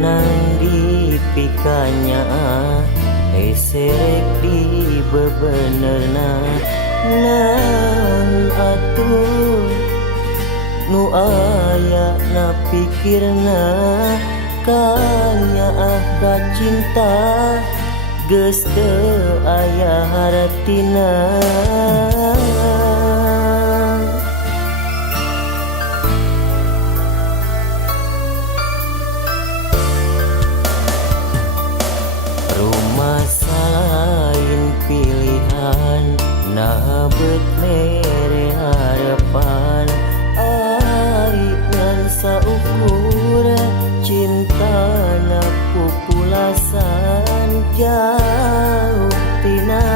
menang di pikanya serek di bebenerna naon atuh nu aya na pikirna kanya ka cinta geus teu aya hartina. Rumasain pilihan na beut mere harapan ari ngan saukur cinta na pupulasan jauh tina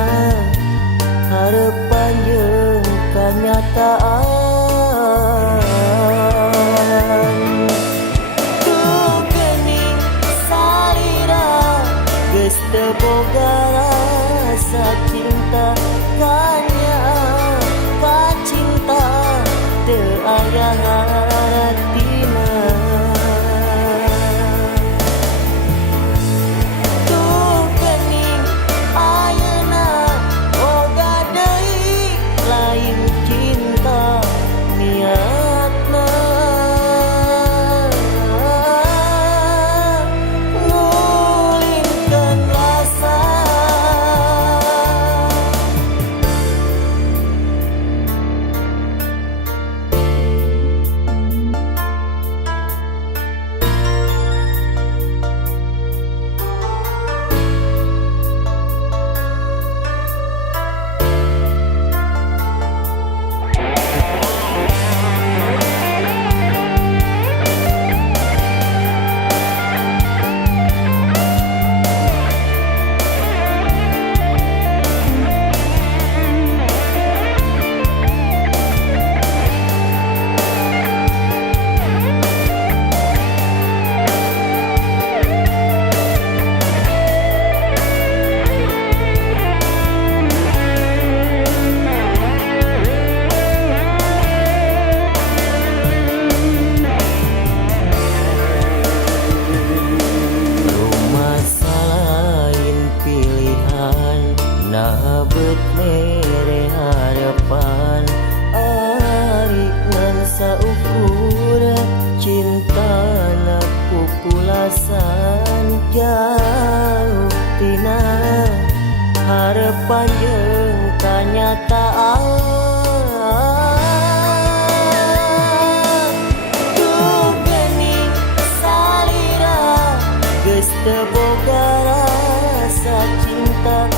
harapan jeung kanyataan. Geus teu boga rasa cinta kanya ka cinta teu aya hartina. Tuh geuning ayeuna boga deui lain cinta niatna beut mere harapan ari ngan saukur cinta na pupulasan jauh tina harapan jeung kanyataan. Tuh geuning salira geus teu boga rasa cinta